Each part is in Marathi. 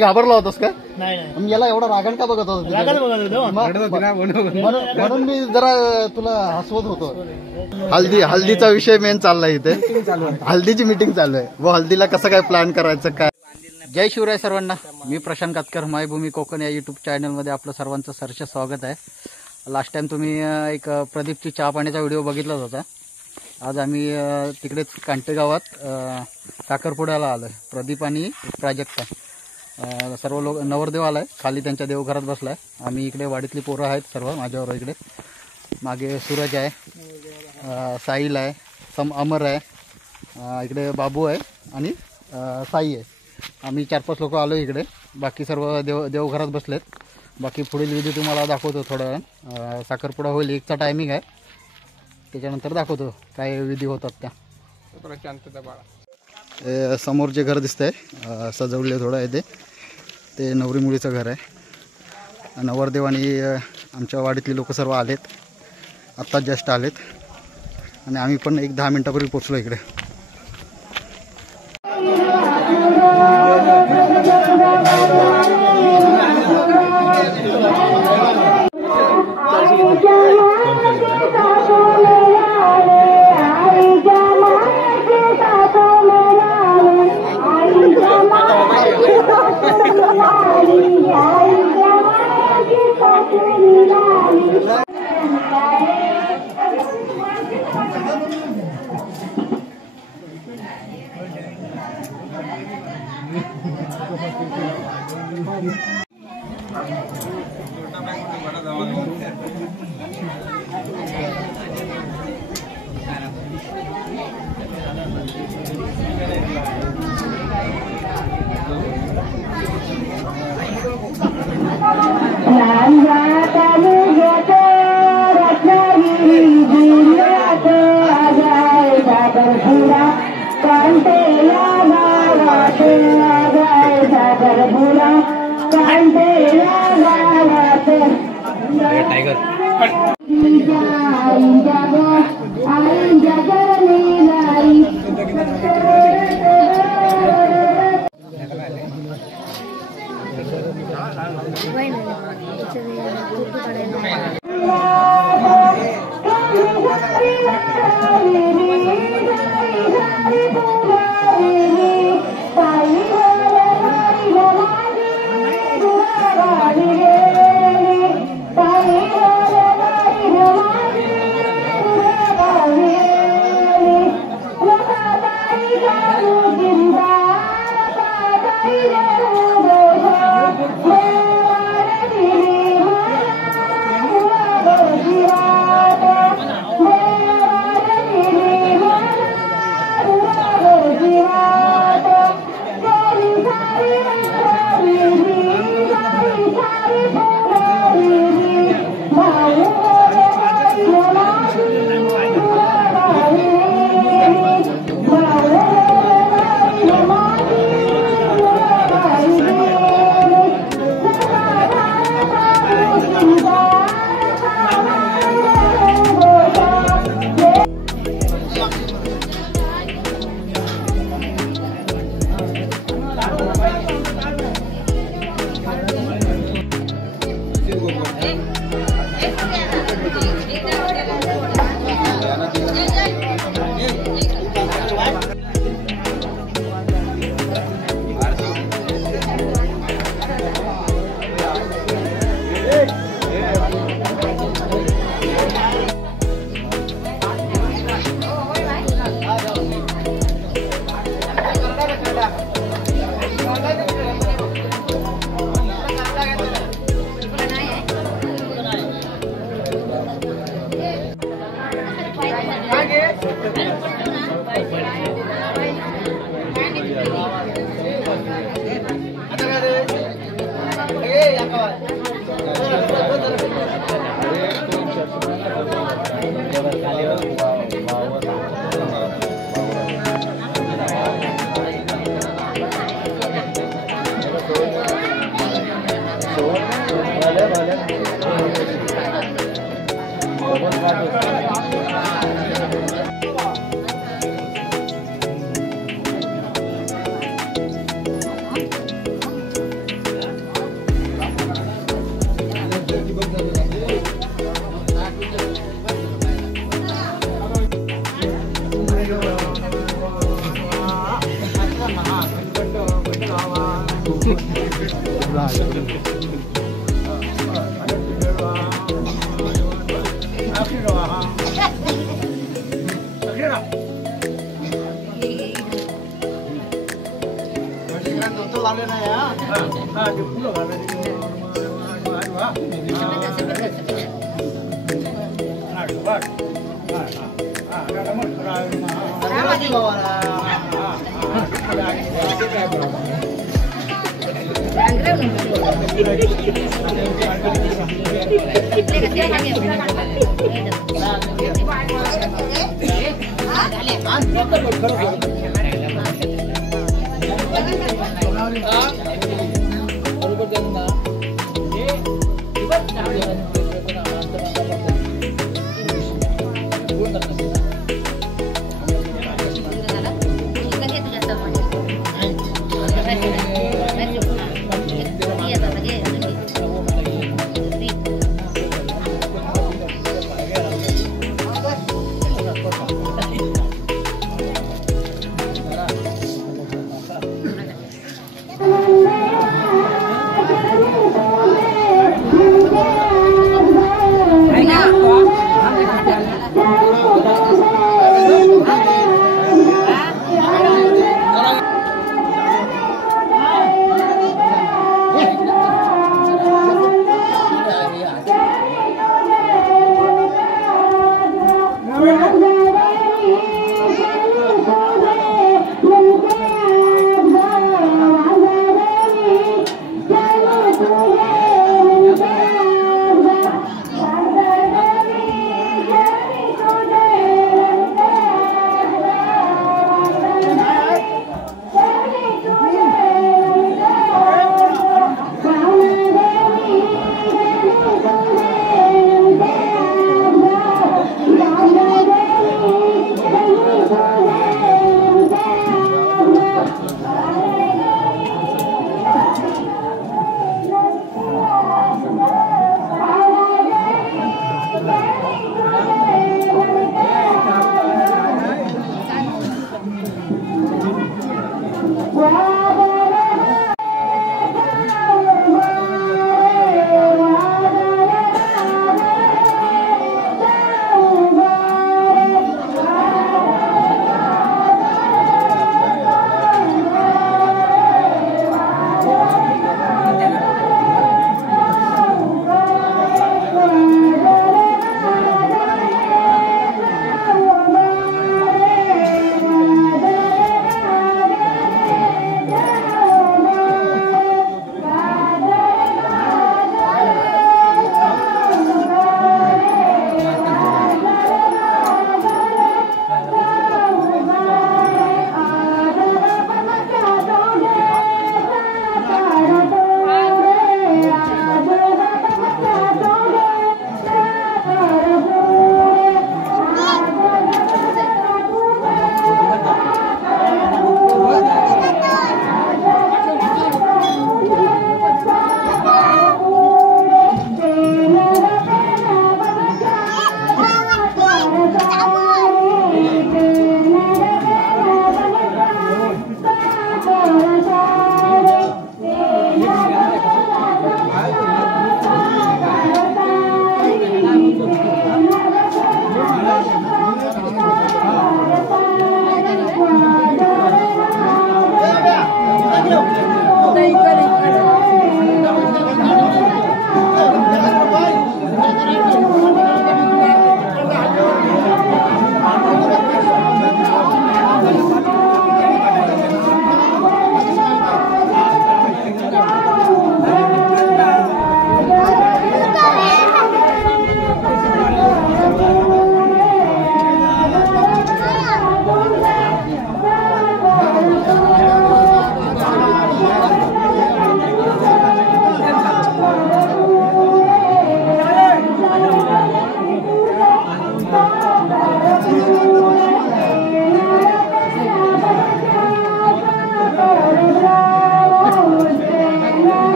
घाबरला होतास का? नाही नाही मी याला एवढा रागण का बघत होता? रागात बघत होतो. म्हणून मी जरा तुला हसवत होतो. हल्दीचा विषय मेन चाललाय इथे. हल्दीची मीटिंग चालू आहे. व हल्दीला कसं काय प्लॅन करायचं काय. जय शिवराय सर्वांना. मी प्रशांत कातकर, मायभूमी कोकण या युट्यूब चॅनलमध्ये आपलं सर्वांचं सहर्ष स्वागत आहे. लास्ट टाइम तुम्ही एक प्रदीपची चहा पाण्याचा व्हिडिओ बघितलाच होता. आज आम्ही तिकडेच कांटे गावात साखरपुड्याला आलोय. प्रदीप आणि प्राजक्ता सर्व लोक. नवरदेव आलाय खाली, त्यांच्या देवघरात बसलाय. आम्ही इकडे वाडीतली पोरं आहेत सर्व माझ्यावर. इकडे मागे सूरज आहे, साहिल आहे, अमर आहे, इकडे बाबू आहे आणि साई आहे. आम्ही 4-5 लोक आलो इकडे. बाकी सर्व देवघरात बसलेत. बाकी पुढील विधी तुम्हाला दाखवतो थोड्या वेळ. साखरपुडा होईल, 1चा टायमिंग आहे. त्याच्यानंतर दाखवतो काय विधी होतात त्या. समोर जे घर दिसतंय सजवले थोडं आहे ते नवरी मुलीचं घर आहे. नवरदेव आणि आमच्या वाडीतली लोक सर्व आलेत, आत्ताच जस्ट आलेत. आणि आम्ही पण 1-10 मिनिटापूर्वी पोचलो इकडे.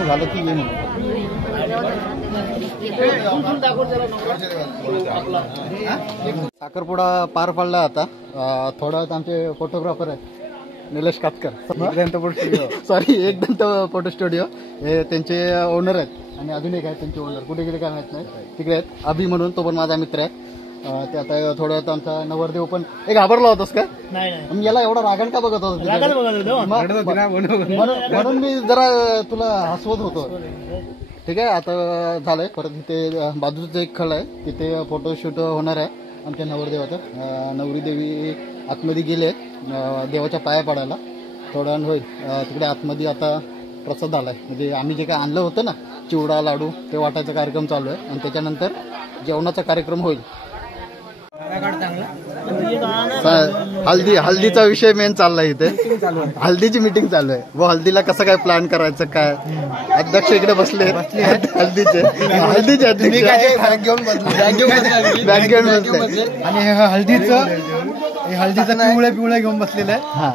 झालं की साखरपुडा पार पडला आता. थोडा आमचे फोटोग्राफर आहेत निलेश कातकर, सॉरी एक दंत फोटो स्टुडिओ, हे त्यांचे ओनर आहेत. आणि अजून एक आहे त्यांचे ओनर, कुठे गेले काय माहित नाही, तिकडे आहेत. अभि म्हणून, तो पण माझा मित्र आहे. ते आता थोडं आमचा नवरदेव पण एक घाबरला होतास का? नाही, याला एवढा रागण का बघत होता? म्हणून मी जरा तुला हसवत होतो. ठीक आहे, आता झालंय. परत इथे बाजूचं एक खळ आहे, तिथे फोटोशूट होणार आहे आमच्या नवरदेवाचं. नवरी देवी आतमध्ये गेले देवाच्या पाया पडायला, थोडा होईल. तिकडे आतमध्ये आता प्रसाद आलाय, म्हणजे आम्ही जे काय आणलं होतं ना, चिवडा लाडू, ते वाटायचा कार्यक्रम चालू आहे. आणि त्याच्यानंतर जेवणाचा कार्यक्रम होईल. हल्दीचा विषय मेन चाललाय इथे. हल्दीची मीटिंग चालू आहे. व हल्दीला कसं काय प्लॅन करायचं काय. अध्यक्ष इकडे बसले, हल्दीचे अध्यक्ष बॅग घेऊन बसले. आणि हळदीचा पिवळ्या घेऊन बसलेला आहे. हा,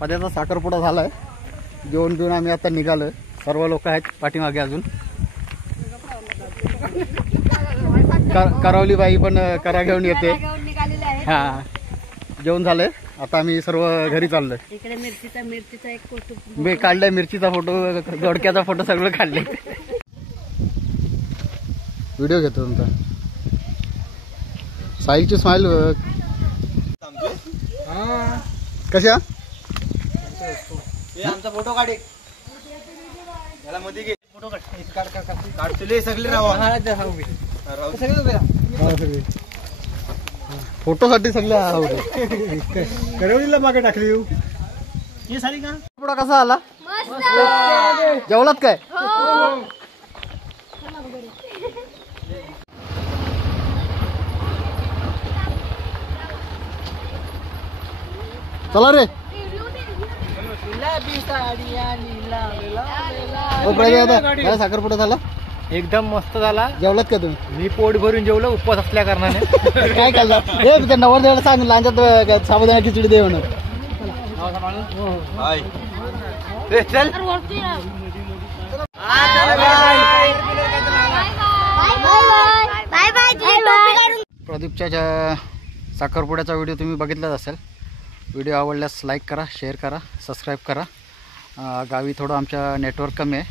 पद्याचा साखरपुडा झालाय. जेवण पिऊन आम्ही आता निघालोय. सर्व लोक आहेत पाठीमागे अजून. करावली बाई पण करा घेऊन येते. हा, जेवण झालंय. आता आम्ही सर्व घरी चाललोय. इकडे मिरचीचा एक फोटो मी काढलाय, मिरचीचा फोटो, दोडक्याचा फोटो सगळं काढले. व्हिडिओ घेतो तुमचा. साईलची स्माइल कशा आमचा फोटो काढ, याला मध्ये घे फोटो काढ सगळे फोटोसाठी सगळे करवलीला मागे टाकली. पुढा कसा आला? जेवलात काय? चला रे. साखरपुडा झाला, एकदम मस्त झाला. जेवलात का तुम्ही? मी पोट भरून जेवलो, उपवास असल्या कारणाने. काय खाल्लं? हे नवरदेवाला सांग, लांच्यात साबुदाणा खिचडी दे म्हणून. चल, प्रदीपच्या साखरपुड्याचा व्हिडिओ तुम्ही बघितलाच असेल. व्हिडिओ आवडल्यास लाईक करा, शेअर करा, सबस्क्राईब करा. गावी थोडं आमच्या नेटवर्क कमी आहे.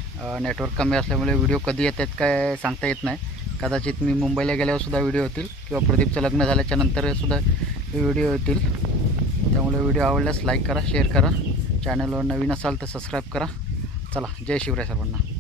नेटवर्क कमी असल्यामुळे व्हिडिओ कधी येतात काय सांगता येत नाही. कदाचित मी मुंबईला गेल्यावर सुद्धा व्हिडिओ होतील, किंवा प्रदीपचं लग्न झाल्याच्या नंतर सुद्धा व्हिडिओ येतील. त्यामुळे व्हिडिओ आवडल्यास लाईक करा, शेअर करा. चॅनलवर नवीन असाल तर सबस्क्राईब करा. चला, जय शिवराय सर्वांना.